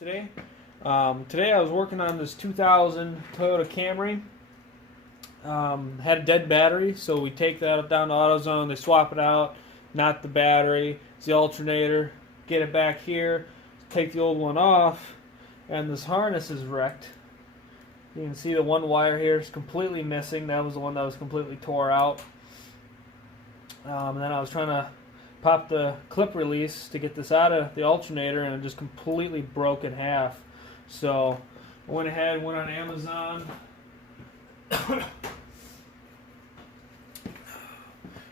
Today. Today I was working on this 2000 Toyota Camry. Had a dead battery, so we take that down to AutoZone. They swap it out, not the battery, it's the alternator. Get it back here, take the old one off, and this harness is wrecked. You can see the one wire here is completely missing. That was the one that was completely tore out. And then I was trying to pop the clip release to get this out of the alternator, and it just completely broke in half. So I went ahead and went on Amazon.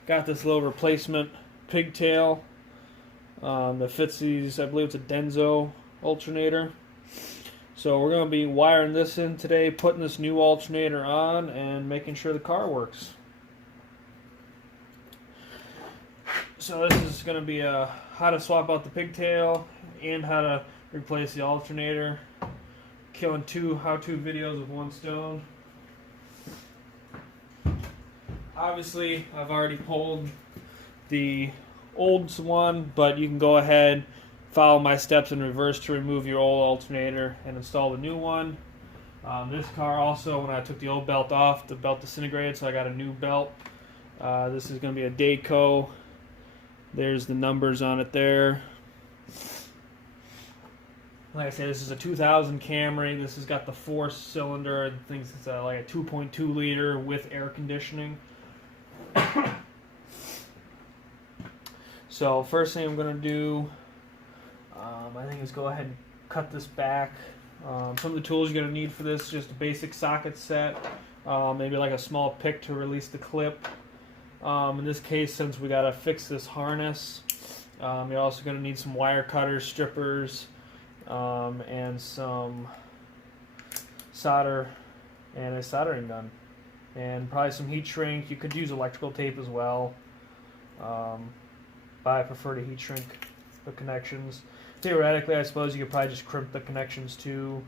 Got this little replacement pigtail that fits these. I believe it's a Denso alternator. So we're going to be wiring this in today, putting this new alternator on, and making sure the car works. So this is going to be how to swap out the pigtail and how to replace the alternator. Killing two how-to videos with one stone. Obviously, I've already pulled the old one, but you can go ahead, follow my steps in reverse to remove your old alternator and install the new one. This car also, when I took the old belt off, the belt disintegrated, so I got a new belt. This is going to be a Dayco. There's the numbers on it there. Like I said, this is a 2000 Camry. This has got the 4-cylinder. I think it's like a 2.2 liter with air conditioning. So first thing I'm going to do, I think is go ahead and cut this back. Some of the tools you're going to need for this, just a basic socket set, maybe like a small pick to release the clip. In this case, since we got to fix this harness, you're also going to need some wire cutters, strippers, and some solder and a soldering gun, and probably some heat shrink. You could use electrical tape as well, but I prefer to heat shrink the connections. Theoretically, I suppose you could probably just crimp the connections too,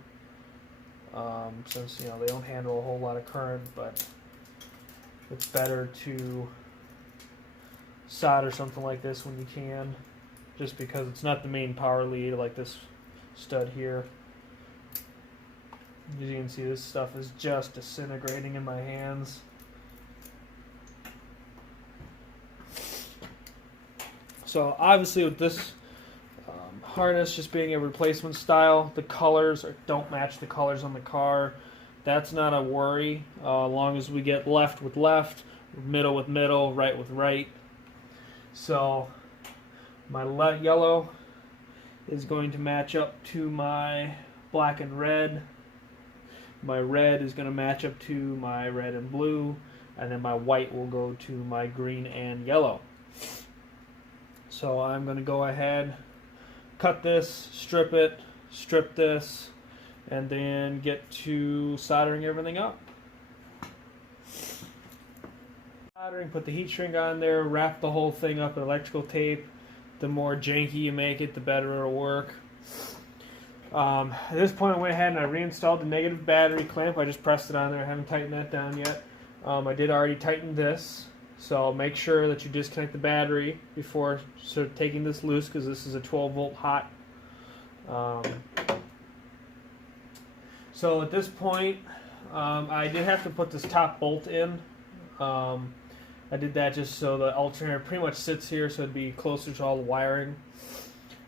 since they don't handle a whole lot of current, but it's better to solder something like this when you can, just because it's not the main power lead like this stud here. As you can see, this stuff is just disintegrating in my hands. So obviously with this harness just being a replacement style, the colors don't match the colors on the car. That's not a worry, as long as we get left with left, middle with middle, right with right. So my yellow is going to match up to my black and red. My red is going to match up to my red and blue, and then my white will go to my green and yellow. So I'm going to go ahead, cut this, strip it, strip this, and then get to soldering everything up. Soldering, put the heat shrink on there, wrap the whole thing up in electrical tape. The more janky you make it, the better it'll work. At this point, I went ahead and I reinstalled the negative battery clamp. I just pressed it on there. I haven't tightened that down yet. I did already tighten this, so make sure that you disconnect the battery before taking this loose, because this is a 12-volt hot. So at this point, I did have to put this top bolt in. I did that just so the alternator pretty much sits here, so it'd be closer to all the wiring.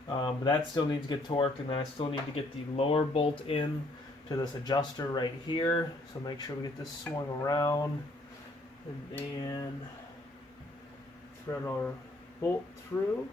But that still needs to get torqued, and then I still need to get the lower bolt in to this adjuster right here. So make sure we get this swung around, and then thread our bolt through.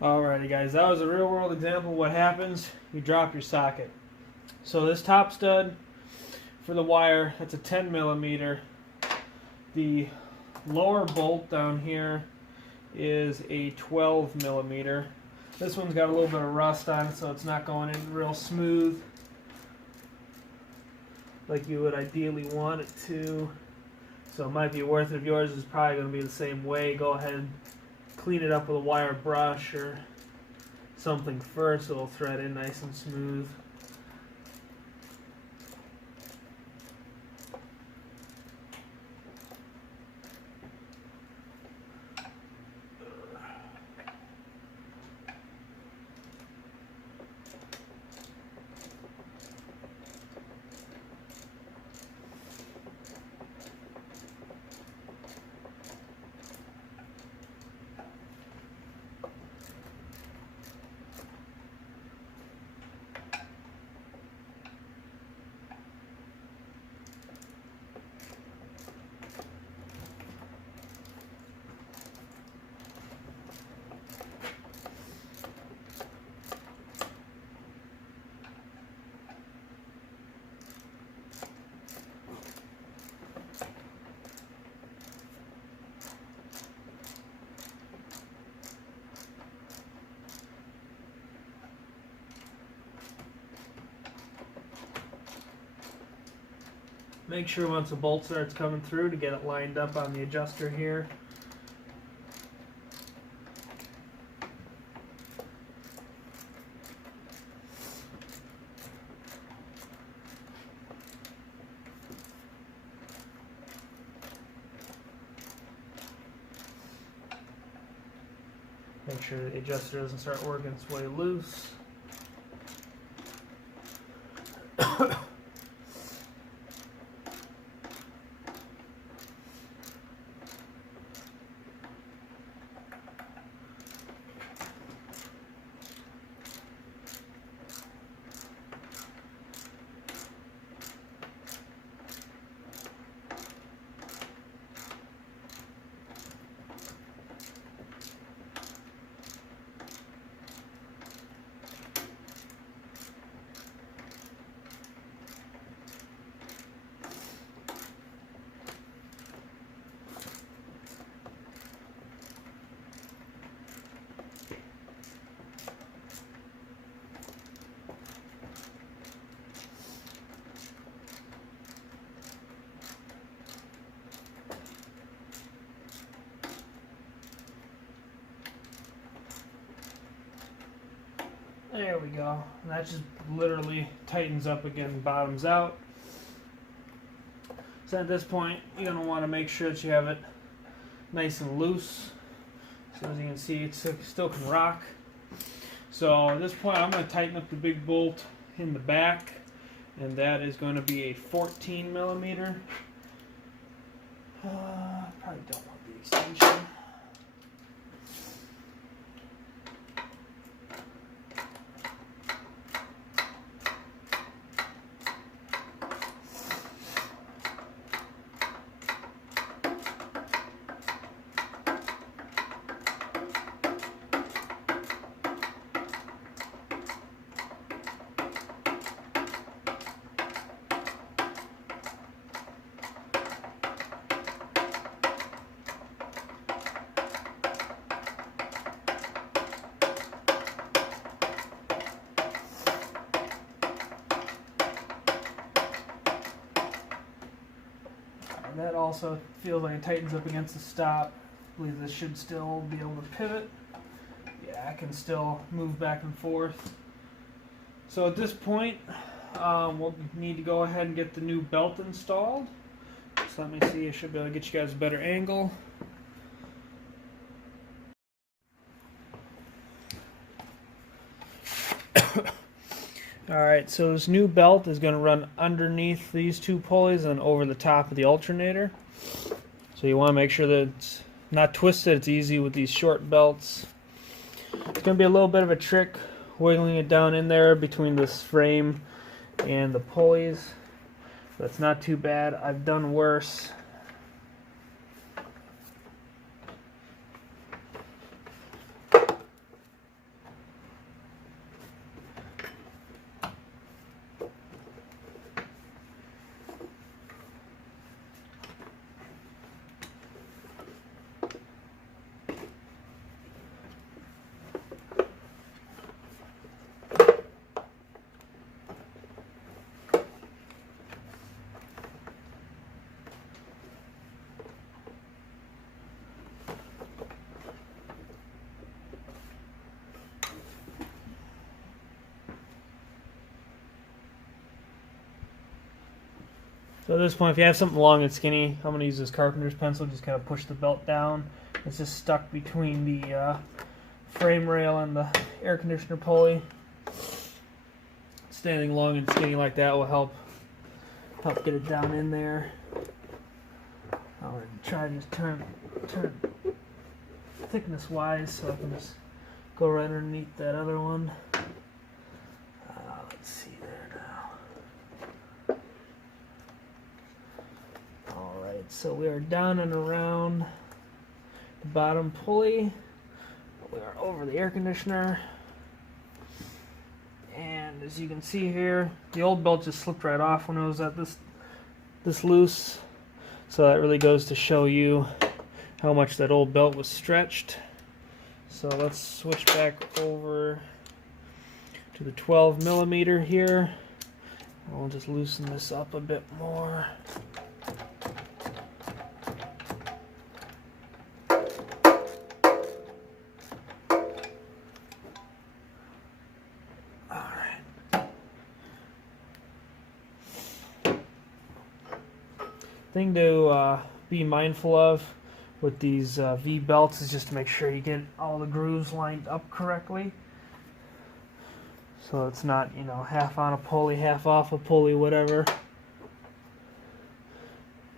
Alrighty guys, that was a real world example of what happens. You drop your socket. So this top stud for the wire, that's a 10 millimeter. The lower bolt down here is a 12 millimeter. This one's got a little bit of rust on it, so it's not going in real smooth. like you would ideally want it to. So it might be worth it. If yours is probably going to be the same way, go ahead and clean it up with a wire brush or something first. It'll thread in nice and smooth. Make sure once the bolt starts coming through to get it lined up on the adjuster here. Make sure the adjuster doesn't start working its way loose. There we go. And that just literally tightens up again, bottoms out. So at this point, you're going to want to make sure that you have it nice and loose. So as you can see, it still can rock. So at this point, I'm going to tighten up the big bolt in the back. And that is going to be a 14 millimeter. Probably don't want the extension. That also feels like it tightens up against the stop. I believe this should still be able to pivot. Yeah, I can still move back and forth. So at this point, we'll need to go ahead and get the new belt installed. So let me see, I should be able to get you guys a better angle. Alright, so this new belt is going to run underneath these two pulleys and over the top of the alternator. So you want to make sure that it's not twisted. It's easy with these short belts. It's going to be a little bit of a trick wiggling it down in there between this frame and the pulleys. But it's not too bad. I've done worse. So at this point, if you have something long and skinny, I'm going to use this carpenter's pencil, just kind of push the belt down. It's just stuck between the frame rail and the air conditioner pulley. Standing long and skinny like that will help get it down in there. I'm going to try to just turn thickness wise so I can just go right underneath that other one. Let's see there now. Alright, so we are down and around the bottom pulley. We are over the air conditioner. And as you can see here, the old belt just slipped right off when it was at this loose. So that really goes to show you how much that old belt was stretched. So let's switch back over to the 12 millimeter here. I'll just loosen this up a bit more. Thing to be mindful of with these V belts is just to make sure you get all the grooves lined up correctly, so it's not, you know, half on a pulley, half off a pulley, whatever.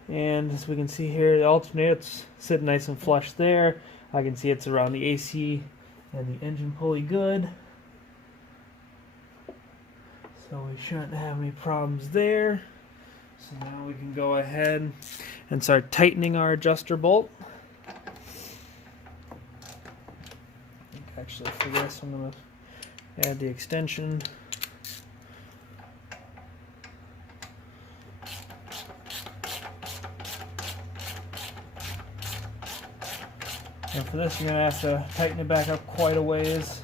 And as we can see here, the alternator's sitting nice and flush there. I can see it's around the AC and the engine pulley good, so we shouldn't have any problems there. So now we can go ahead and start tightening our adjuster bolt. Actually, for this, I'm going to add the extension. And for this, you're going to have to tighten it back up quite a ways.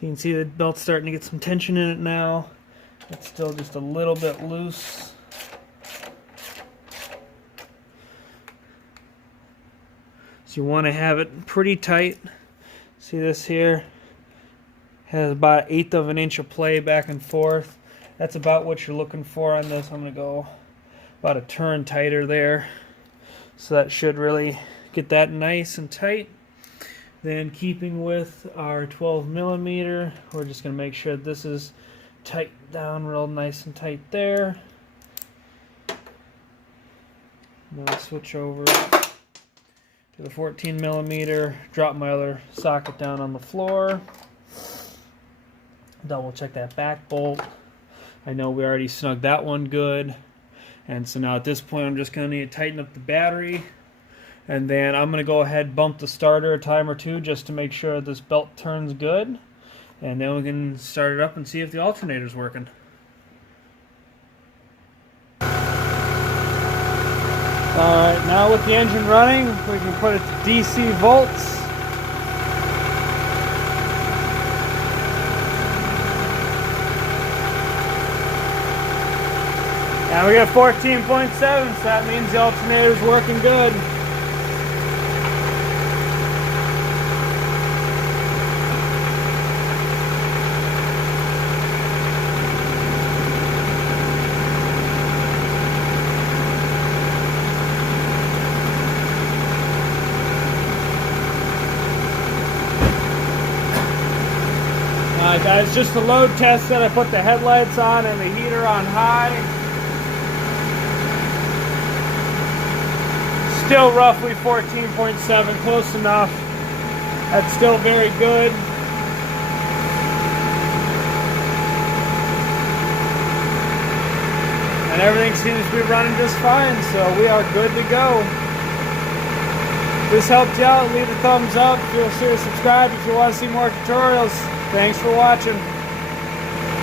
You can see the belt's starting to get some tension in it now. It's still just a little bit loose. So you want to have it pretty tight. See this here? Has about 1/8 of an inch of play back and forth. That's about what you're looking for on this. I'm going to go about a turn tighter there. So that should really get that nice and tight. Then, keeping with our 12 millimeter, we're just going to make sure this is tightened down real nice and tight there. Then I'll switch over to the 14 millimeter, drop my other socket down on the floor. Double check that back bolt. I know we already snugged that one good. And so now at this point, I'm just going to need to tighten up the battery. And then I'm going to go ahead and bump the starter a time or two just to make sure this belt turns good. And then we can start it up and see if the alternator's working. Alright, now with the engine running, we can put it to DC volts. And we got 14.7, so that means the alternator's working good. Guys, just a load test that I put the headlights on and the heater on high. Still roughly 14.7, close enough. That's still very good. And everything seems to be running just fine, so we are good to go. If this helped you out, leave a thumbs up. Feel free to subscribe if you want to see more tutorials. Thanks for watching.